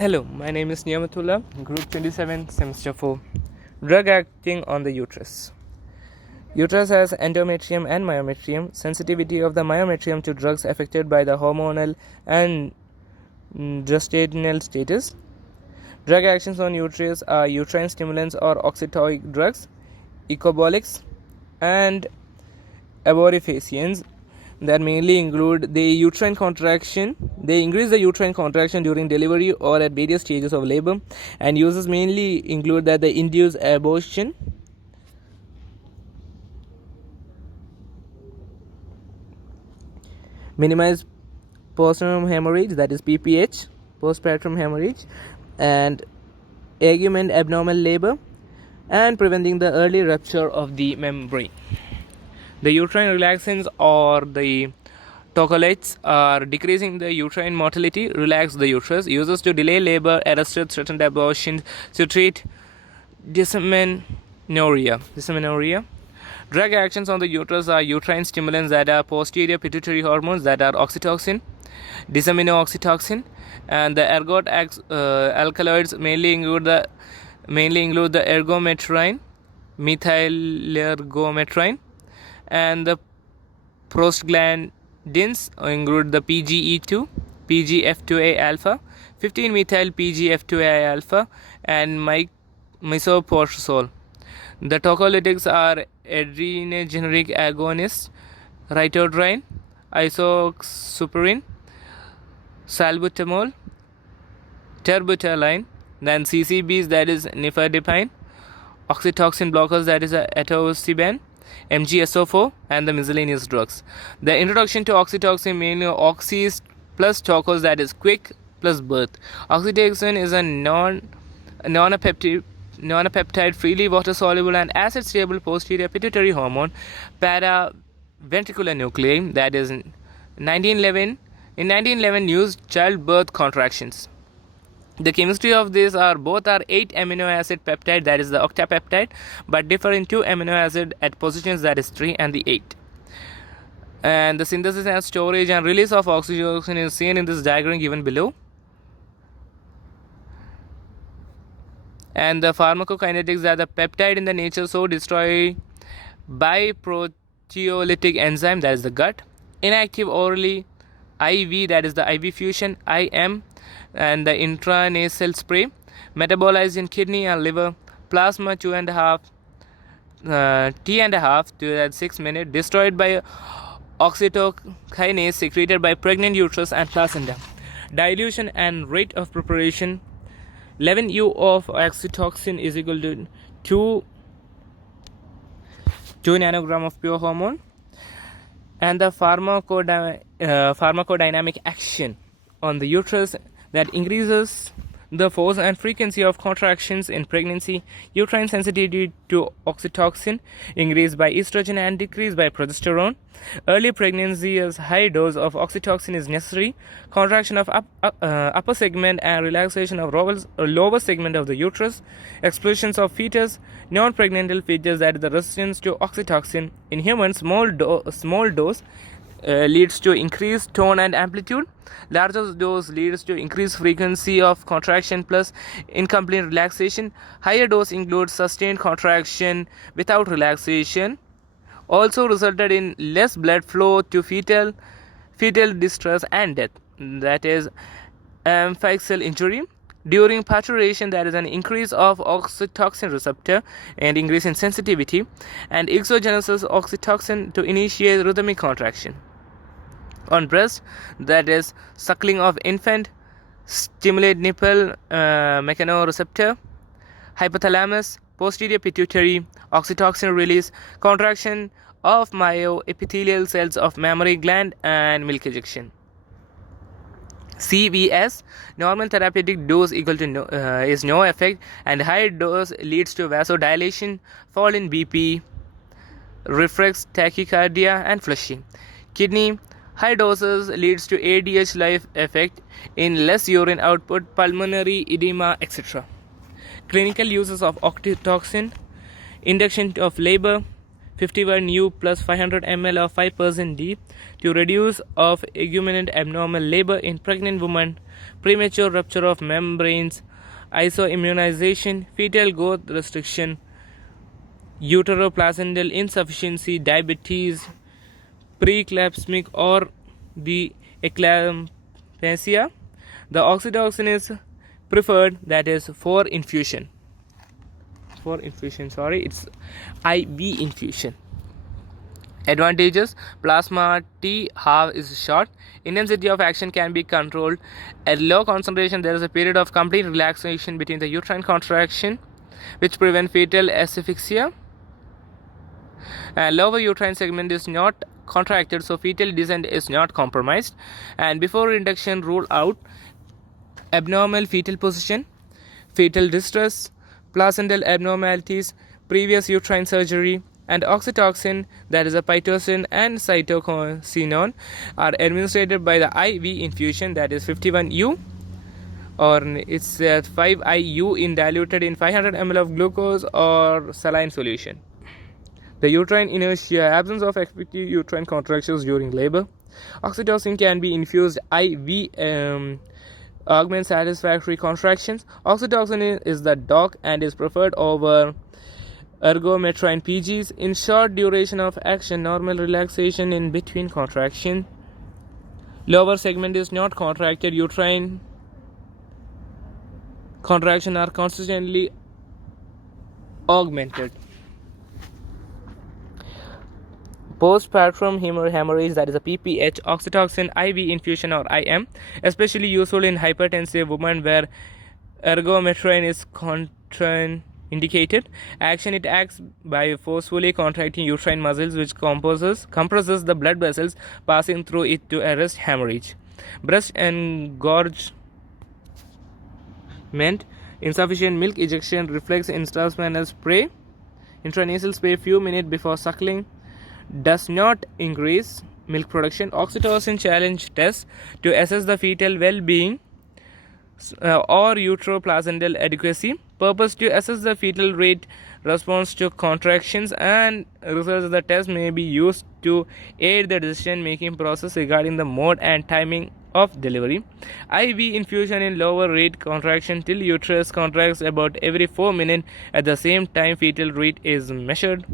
Hello, my name is Niyamatullah, Group 27, Semester 4. Drug acting on the uterus. Uterus has endometrium and myometrium. Sensitivity of the myometrium to drugs affected by the hormonal and gestational status. Drug actions on uterus are uterine stimulants or oxytocic drugs, ecobolics, and abortifacients that mainly include the uterine contraction. They increase the uterine contraction during delivery or at various stages of labor, and uses mainly include that they induce abortion, minimize postpartum hemorrhage, that is PPH, postpartum hemorrhage, and augment abnormal labor, and preventing the early rupture of the membrane. The uterine relaxants or the tocolytes are decreasing the uterine motility, relax the uterus, uses to delay labor, arrested threatened abortions, to treat dysmenorrhea. Drug actions on the uterus are uterine stimulants that are posterior pituitary hormones that are oxytocin, dysamenooxytocin, and the ergot alkaloids mainly include the ergometrine, methylergometrine, and the prostaglandins include the PGE2, PGF2A alpha, 15-methyl PGF2A alpha, and misoprostol. The tocolytics are adrenergic agonists, ritodrine, isoxsuprine, salbutamol, terbutaline, then CCBs, that is nifedipine, oxytocin blockers, that is atosiban, MGSO4, and the miscellaneous drugs. The introduction to oxytocin mainly oxys plus tocos, that is quick plus birth. Oxytocin is a non-peptide, freely water-soluble and acid-stable posterior pituitary hormone, paraventricular nuclei, that is 1911 used childbirth contractions. The chemistry of these are 8 amino acid peptide, that is the octapeptide, but differ in 2 amino acid at positions, that is 3 and the 8. And the synthesis and storage and release of oxytocin is seen in this diagram given below. And the pharmacokinetics are the peptide in the nature so destroyed by proteolytic enzyme, that is the gut, inactive orally, IV, that is the IV fusion, IM, and the intranasal spray, metabolized in kidney and liver, plasma 2.5 T.5 to 6 minutes, destroyed by oxytokinase secreted by pregnant uterus and placenta. Dilution and rate of preparation: 11 U of oxytocin is equal to 2 nanogram of pure hormone. And the pharmacodynamic action on the uterus that increases the force and frequency of contractions in pregnancy. Uterine sensitivity to oxytocin increased by estrogen and decreased by progesterone. Early pregnancy, as high dose of oxytocin is necessary. Contraction of upper segment and relaxation of lower segment of the uterus. Explosions of fetus, non-pregnantal fetus, that is the resistance to oxytocin. In humans, small dose leads to increased tone and amplitude. Larger dose leads to increased frequency of contraction plus incomplete relaxation. Higher dose includes sustained contraction without relaxation. Also resulted in less blood flow to fetal distress and death, that is amphixial injury. During parturition, there is an increase of oxytocin receptor and increase in sensitivity and exogenous oxytocin to initiate rhythmic contraction. On breast, that is suckling of infant, stimulate nipple mechanoreceptor, hypothalamus, posterior pituitary, oxytocin release, contraction of myoepithelial cells of mammary gland, and milk ejection. CVS, normal therapeutic dose equal to is no effect, and high dose leads to vasodilation, fall in BP, reflex tachycardia, and flushing. Kidney, high doses leads to ADH life effect in less urine output, pulmonary edema, etc. Clinical uses of oxytocin: induction of labor, 51U plus 500 ml of 5% D to reduce of inguinal abnormal labor in pregnant women, premature rupture of membranes, isoimmunization, fetal growth restriction, uteroplacental insufficiency, diabetes, preeclamptic or the eclampsia. The oxytocin is preferred, that is for infusion. It's IV infusion. Advantages: plasma T half is short, intensity of action can be controlled. At low concentration, there is a period of complete relaxation between the uterine contraction, which prevent fetal asphyxia. Lower uterine segment is not contracted, so fetal descent is not compromised. And before induction, rule out abnormal fetal position, fetal distress, placental abnormalities, previous uterine surgery, and oxytocin, that is a pitocin and cytocin, are administered by the IV infusion, that is 51U, or it's 5IU in diluted in 500 ml of glucose or saline solution. The uterine inertia, absence of effective uterine contractions during labor. Oxytocin can be infused IV, augment satisfactory contractions. Oxytocin is the doc and is preferred over ergometrine PGs. In short duration of action, normal relaxation in between contraction. Lower segment is not contracted. Uterine contraction are consistently augmented. Postpartum hemorrhage, that is a PPH, oxytocin IV infusion or IM, especially useful in hypertensive women where ergometrine is contraindicated. Action: it acts by forcefully contracting uterine muscles, which compresses the blood vessels passing through it to arrest hemorrhage. Breast engorgement, insufficient milk ejection, reflex intranasal spray few minutes before suckling does not increase milk production. Oxytocin challenge test to assess the fetal well-being or uteroplacental adequacy. Purpose: to assess the fetal rate response to contractions, and results of the test may be used to aid the decision-making process regarding the mode and timing of delivery. IV infusion in lower rate contraction till uterus contracts about every 4 minutes. At the same time, fetal rate is measured.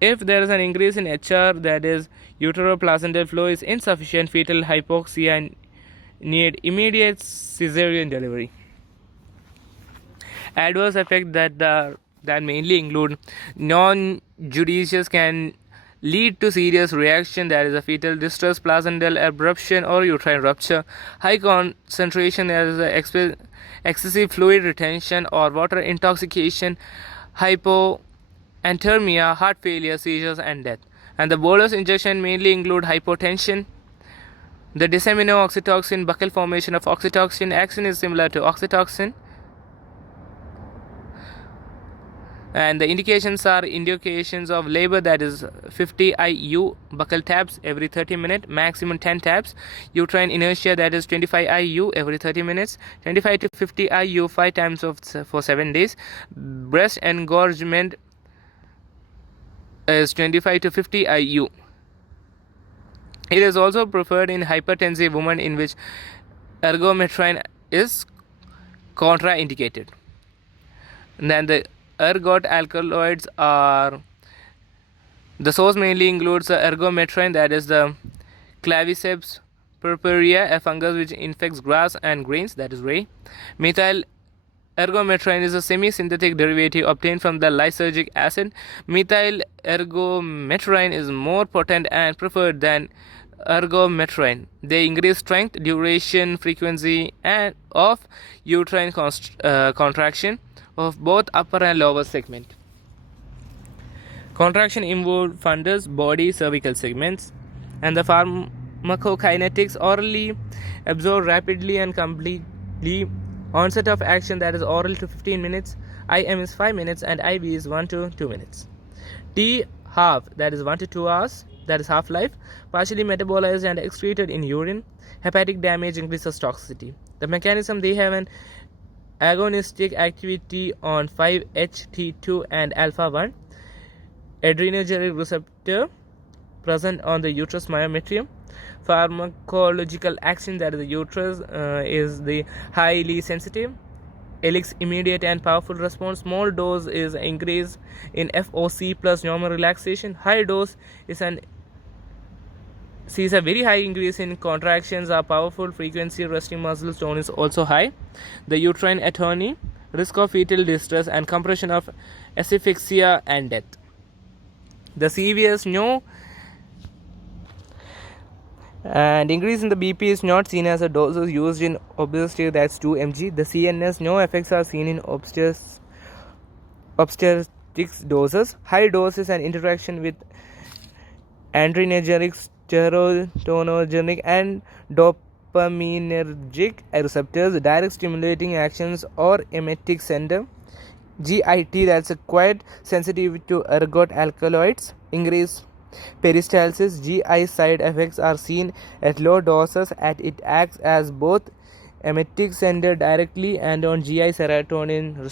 If there is an increase in HR, that is uteroplacental flow is insufficient, fetal hypoxia, and need immediate cesarean delivery. Adverse effects that mainly include non-judicious can lead to serious reaction, that is a fetal distress, placental abruption or uterine rupture. High concentration, there is a excessive fluid retention or water intoxication, hypoanthermia, heart failure, seizures, and death. And the bolus injection mainly include hypotension. The disseminooxytocin buccal formation of oxytocin action is similar to oxytocin. And the indications are indications of labor, that is 50 IU buccal taps every 30 minutes, maximum 10 taps. Uterine inertia, that is 25 IU every 30 minutes, 25 to 50 IU 5 times for 7 days. Breast engorgement is 25 to 50 IU. It is also preferred in hypertensive women in which ergometrine is contraindicated. And then the ergot alkaloids are, the source mainly includes ergometrine, that is the claviceps purpurea, a fungus which infects grass and grains, that is ray. Methyl ergometrine is a semi-synthetic derivative obtained from the lysergic acid. Methyl ergometrine is more potent and preferred than ergometrine. They increase strength, duration, frequency and of uterine contraction of both upper and lower segment. Contraction involved fundus, body, cervical segments. And the pharmacokinetics: orally absorb rapidly and completely. Onset of action, that is oral to 15 minutes, IM is 5 minutes, and IV is 1 to 2 minutes. T half, that is 1 to 2 hours, that is half-life, partially metabolized and excreted in urine. Hepatic damage increases toxicity. The mechanism: they have an agonistic activity on 5-HT2 and alpha-1. adrenergic receptor present on the uterus myometrium. Pharmacological action, that is the uterus is the highly sensitive, elicits immediate and powerful response. Small dose is increase in FOC plus normal relaxation. High dose sees a very high increase in contractions are powerful. Frequency resting muscle tone is also high. The uterine atony, risk of fetal distress and compression of asphyxia and death. The CVS no and increase in the BP is not seen as a dose used in obesity, that's 2 mg. The CNS no effects are seen in obstetrics doses. High doses and interaction with adrenergic, serotonergic and dopaminergic receptors, direct stimulating actions or emetic center. GIT, that's a quite sensitive to ergot alkaloids, increase peristalsis. GI side effects are seen at low doses as it acts as both emetic center directly and on GI serotonin